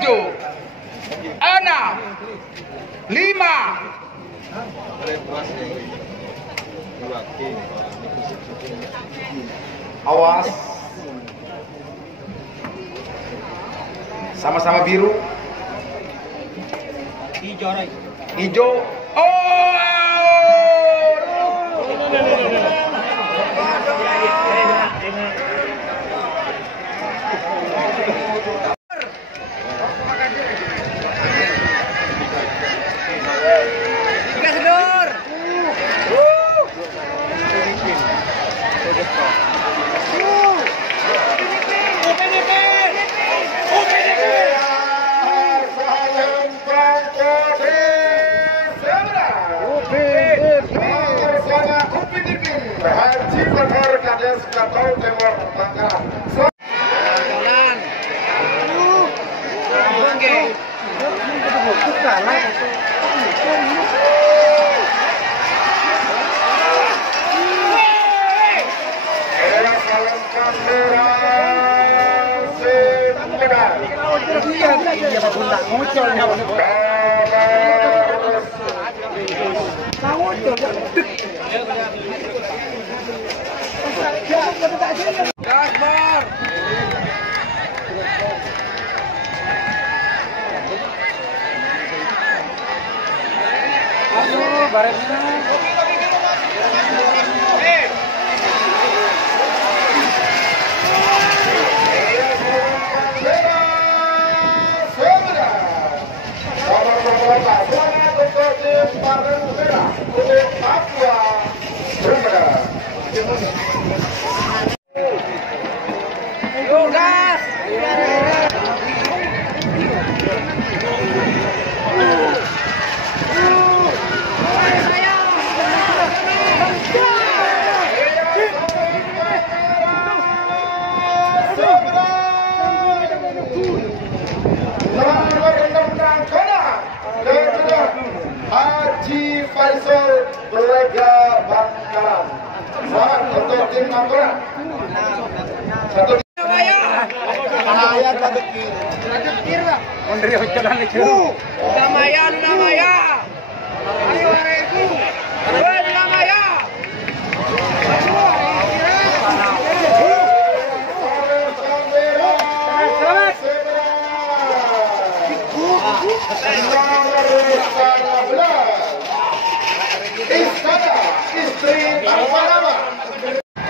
7, 6, 5. Awas. Sama-sama biru. Hijau. Oh. Gasbar. Aduh, baretnya. Gas. Haji Faisal Belega Bangkalan. Selamat untuk tim Bangkalan. Satu Damaya. Istri tanpa nama.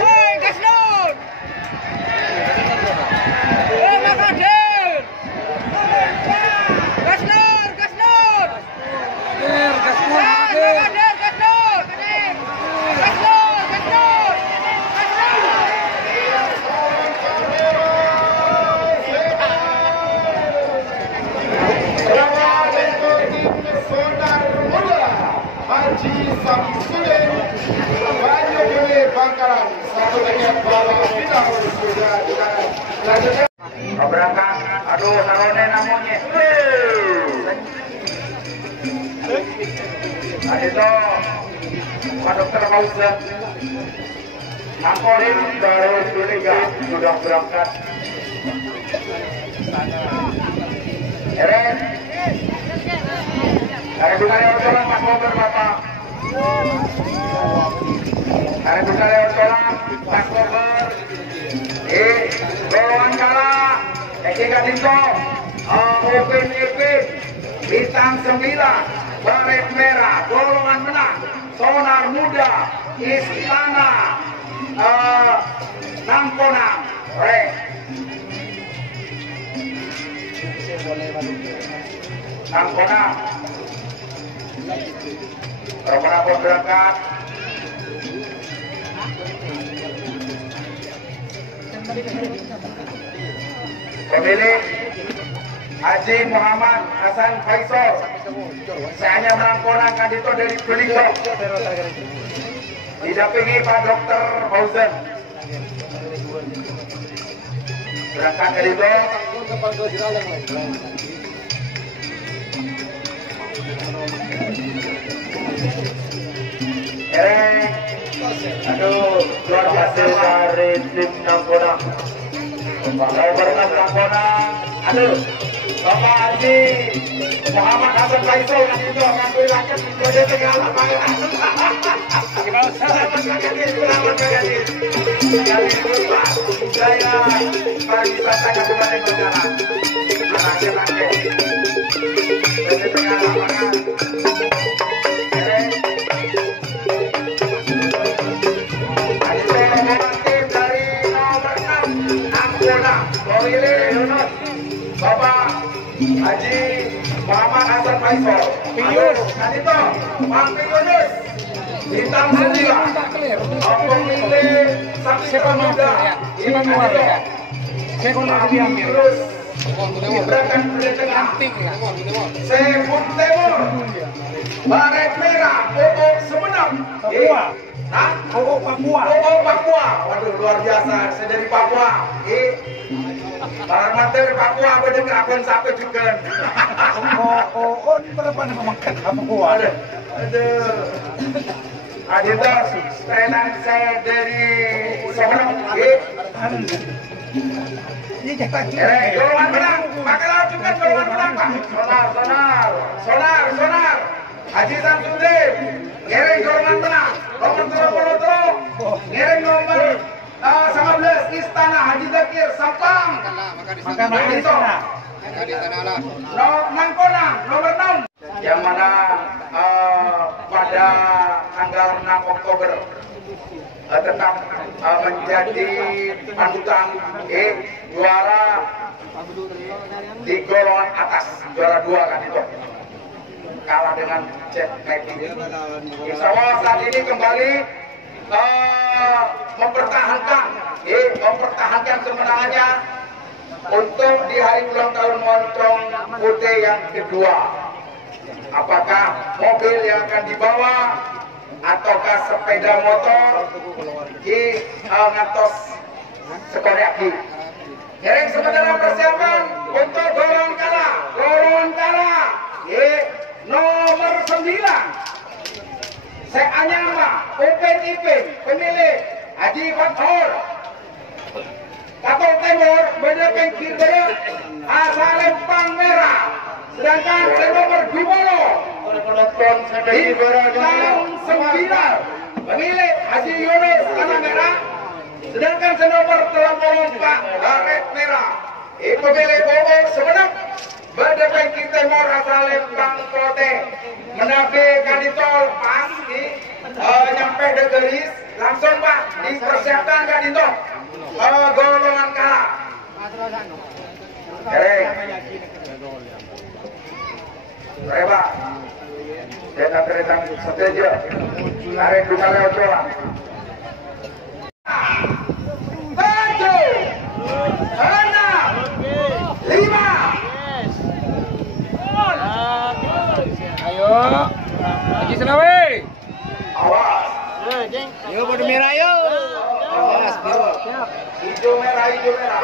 Woi, Gasnur. Makadir. Gasnur. Haji Samsudin Banyugini Bangkalan. Satu tiket bawah final sudah dilanjutkan. Berangkat, aduh sarone namanya. Ayo Pak Dokter Fauzan. Angkorin baru sudah berangkat. Eren. Ada juga lewat tolong Pak Kober Bapak. Ada juga lewat tolong Pak Kober. Golongan kalah. Eka Tinto. Upin bintang 9. Baret merah. Golongan menang. Sonar muda. Istana. Namponang. Namponang. Berapa berangkat? Pemilik Haji Muhammad Hasan Faisal. Saya hanya melangkonangkan itu dari Beliau. Didampingi Pak Dokter Fauzan. Berangkat dari itu. Aduh, luar biasa dari tim Namponang. Mau berenang Namponang. Aduh, Bapak Haji Muhammad Hasan Faisal kan itu ngambil rakyat menjadi tinggal lapangan. Selamat Kak Gadis. Lupa budaya pariwisata Kabupaten Bangkalan. Rakyat-rakyat menjadi tinggal lapangan. Tim dari nomor 6 Anggota Polili Yunus Bapak Haji Muhammad Hasan Faisal. Pius, Adito, Bang Pius, bintang 9. Pemilih Siapa muda, siapa muda ya? Saya kalau mau diambil. Gerakan Tengah, Sebut Timur, Baret Merah, Pokok Semenam, Papua. Hah? Pokok Papua. Pokok Papua. Waduh luar biasa, saya dari Papua. Para materi Papua bener akun sampai juga. Oh, ini berapa nama makan Papua? Aduh. Adita, saya dari Semarang. Ini cetak. Golongan menang. Pakai langsungkan golongan menang, Pak. Sonar. Haji Samsudin. Ngiring golongan menang. Nomor 33. Ngiring nomor 19 Istana Haji Zakir Sampang. Mangkona nomor 6 yang mana pada tanggal 6 Oktober tetap menjadi panutan juara di golongan atas, juara 2 kan itu kalah dengan Jet Navy. Insya Allah saat ini kembali mempertahankan kemenangannya untuk di hari ulang tahun Moncong Putih yang kedua. Apakah mobil yang akan dibawa ataukah sepeda motor di ngantos Sekoreaki. Ngiring sementara persiapan untuk golongan kalah nomor 9 Seanyama Upin pemilih Haji Fathur Katol Timur Bedepeng Kirbaya asal Lempang Merah. Sedangkan nomor 2 penonton tahun 9 pemilih Haji Yunus Tanah Merah. Sedangkan nomor 34 Baret Merah pemilih Pokok Semenep Bedepeng Timur asal Lempang Kote. Menabi Kaditol pas di nyampe degeris langsung Pak dipersiapkan Kaditol golongan kalah. Reba dan teretang seteja tarik di Maleo Jawa 7 6 5 ayo lagi Senawi awas yuk pada merah yuk awas hijau merah hijau merah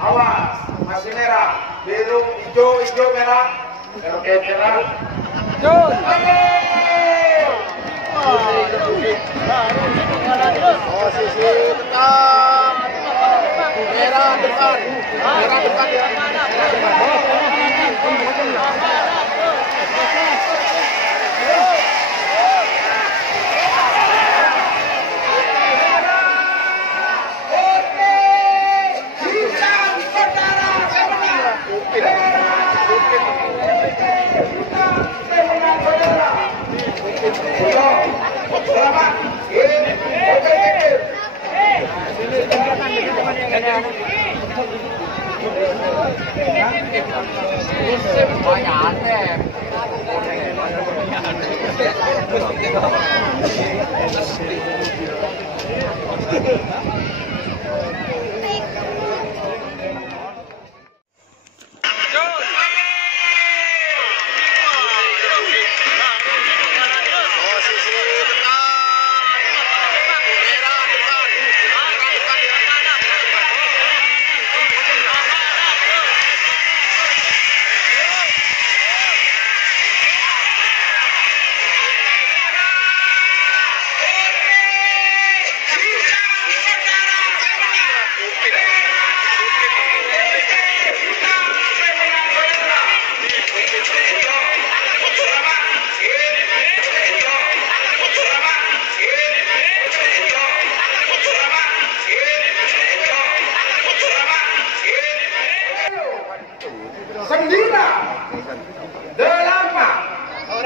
awas masih merah biru hijau merah merah posisi tetap merah depan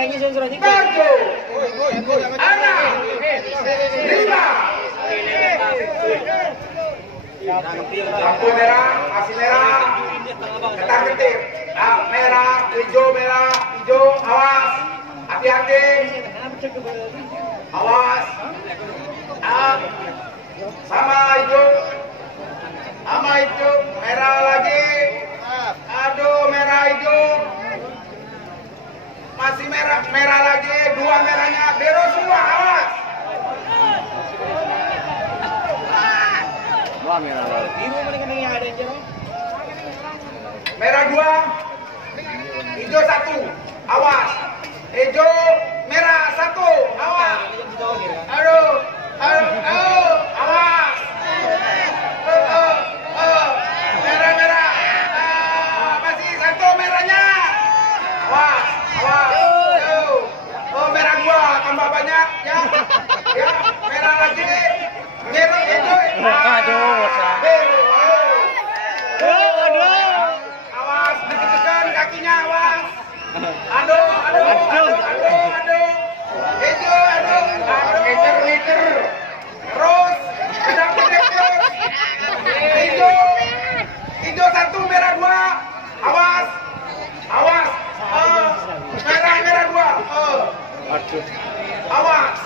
Tarjo, Ana, 5. Lampu merah, masih merah. Ketar ketip. Merah, hijau, awas. Hati-hati. Awas. Sama hijau. Merah lagi. Aduh, merah hijau. Masih merah lagi. 2 merahnya. Biru semua, awas. Merah 2, hijau 1, awas. Hijau, merah 1, awas. Aduh, awas. Merah. Masih 1 merahnya. Awas. Oh, merah 2, tambah banyak ya. Ya, merah lagi. Biru, hijau. Biru. Awas, deg-degan kakinya, awas. Aduh. Hijau. Terus, hijau 1, merah 2. Awas. Merah 2. Awas.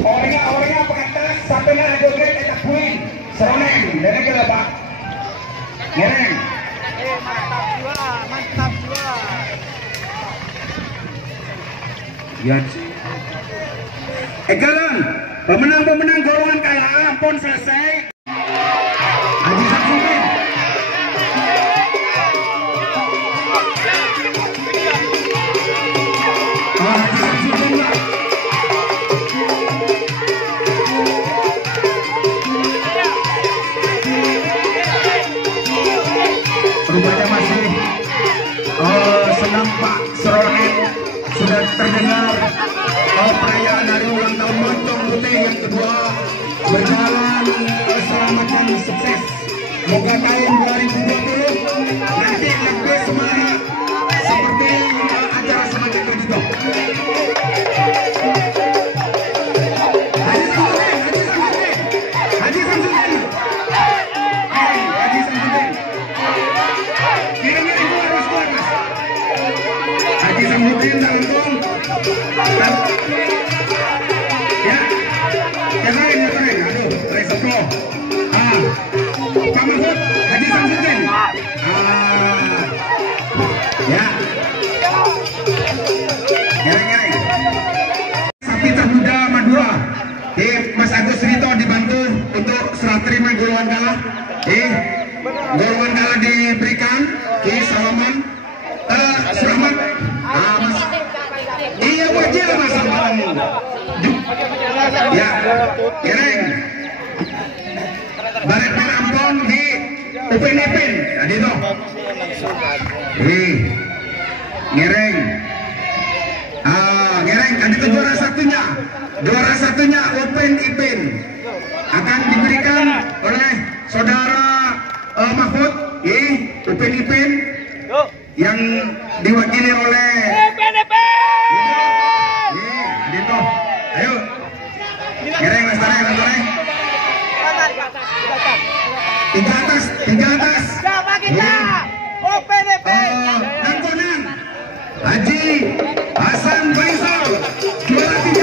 Orangnya pengatas sampai na joget eta kuing. Seroneng, dari ke Pak. Ngereng. Mantap jiwa. Ya. Egalan, pemenang-pemenang golongan KLA ampun selesai. Haji Samsudin. Haji Samsudin lah. Rupanya masih senang Pak Seroneng sudah terdengar perayaan hari ulang tahun Moncong Putih yang kedua berjalan selamat dan sukses. Semoga tahun 2020 nanti lebih semangat seperti acara semacam itu. Haji Samsudin, Haji Samsudin, Haji Samsudin. Kira-kira harus kuat mas. Haji Samsudin dan untung. Ya, yang lain, aduh, resepro. Pak Mahfud, Haji Samsudin. Ya. Ngereng-ngereng. Sapi termuda Madura. Mas Agus Rito dibantu untuk serah terima golongan kalah. Golongan kalah diberikan. Salaman. Selamat. Mas. Iya wajib mas salaman. Ya, Ngereng. Baret Ampon di Upin-Ipin. Tadi itu. Ngereng. Ngereng, tadi itu juara satunya. Juara satunya Upin-Ipin akan diberikan oleh saudara Mahfud. Upin-Ipin yang diwakili oleh Dito. Ayo. Ngereng, lestari. Tiga atas. Siapa kita? Upin-Ipin. Nangkonan. Haji Hasan Faisal juara 3.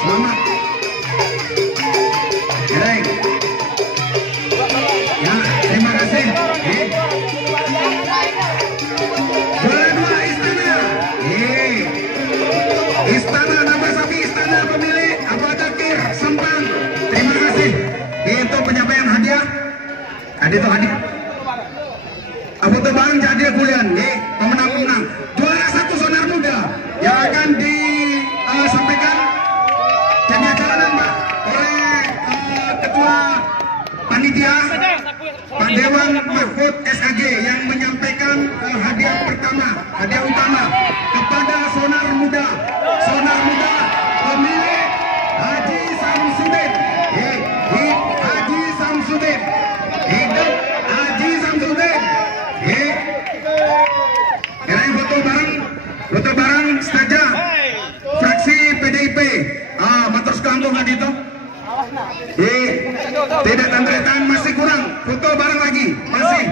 Selamat. Ngereng. Ya, terima kasih. Juara 2 Istana. Istana nama sapi Istana pemilik Abah Dakir Sempang. Terima kasih. Itu penyampaian hadiah. Ada itu hadiah. Abu Tebang jadi kuliah nih pemenang-pemenang. Juara 1 Sonar Muda yang akan disampaikan jadi acara Pak oleh Ketua Panitia Pak Dewan Mahfud SAG yang menyampaikan hadiah pertama, hadiah utama kepada Sonar Muda pemilik Haji Samsudin. Haji Samsudin. Hidup Haji Samsudin. Kirain foto bareng saja fraksi PDIP. Matur sekanggung tadi itu. Tidak tantretan masih kurang. Foto bareng lagi masih.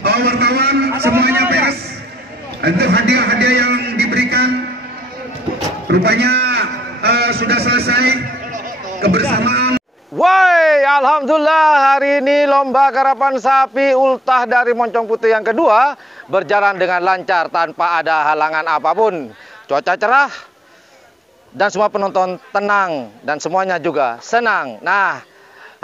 Wartawan semuanya beres. Untuk hadiah-hadiah yang diberikan rupanya sudah selesai kebersamaan. Woi, alhamdulillah hari ini lomba karapan sapi ultah dari Moncong Putih yang kedua berjalan dengan lancar tanpa ada halangan apapun. Cuaca cerah dan semua penonton tenang dan semuanya juga senang. Nah,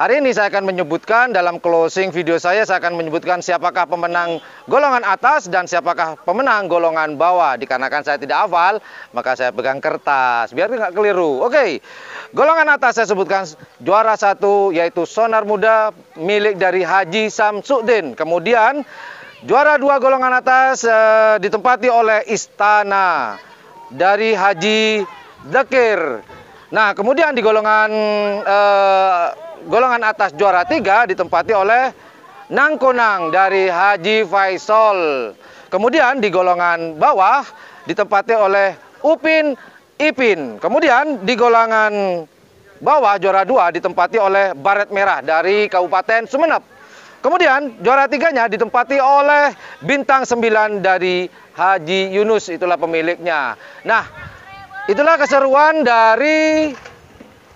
hari ini saya akan menyebutkan dalam closing video saya akan menyebutkan siapakah pemenang golongan atas dan siapakah pemenang golongan bawah. Dikarenakan saya tidak hafal, maka saya pegang kertas biar nggak keliru. Oke. Golongan atas saya sebutkan juara 1 yaitu Sonar Muda milik dari Haji Samsudin. Kemudian juara 2 golongan atas ditempati oleh Istana dari Haji Dakir. Nah, kemudian di golongan atas juara 3 ditempati oleh Nangkonang dari Haji Faisal. Kemudian di golongan bawah ditempati oleh Upin-Ipin. Kemudian di golongan bawah juara 2 ditempati oleh Baret Merah dari Kabupaten Sumeneb. Kemudian juara 3-nya ditempati oleh bintang 9 dari Haji Yunus, itulah pemiliknya. Nah, itulah keseruan dari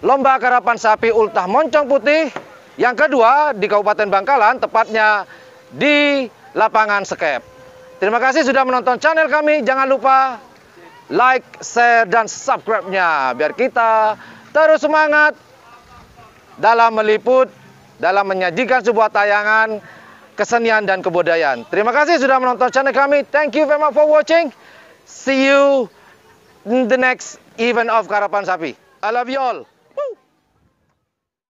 lomba karapan sapi ultah moncong putih yang kedua di Kabupaten Bangkalan, tepatnya di lapangan Skep. Terima kasih sudah menonton channel kami. Jangan lupa like, share, dan subscribe-nya biar kita terus semangat dalam meliput, dalam menyajikan sebuah tayangan kesenian dan kebudayaan. Terima kasih sudah menonton channel kami. Thank you very much for watching. See you in the next event of Karapan Sapi. I love you all.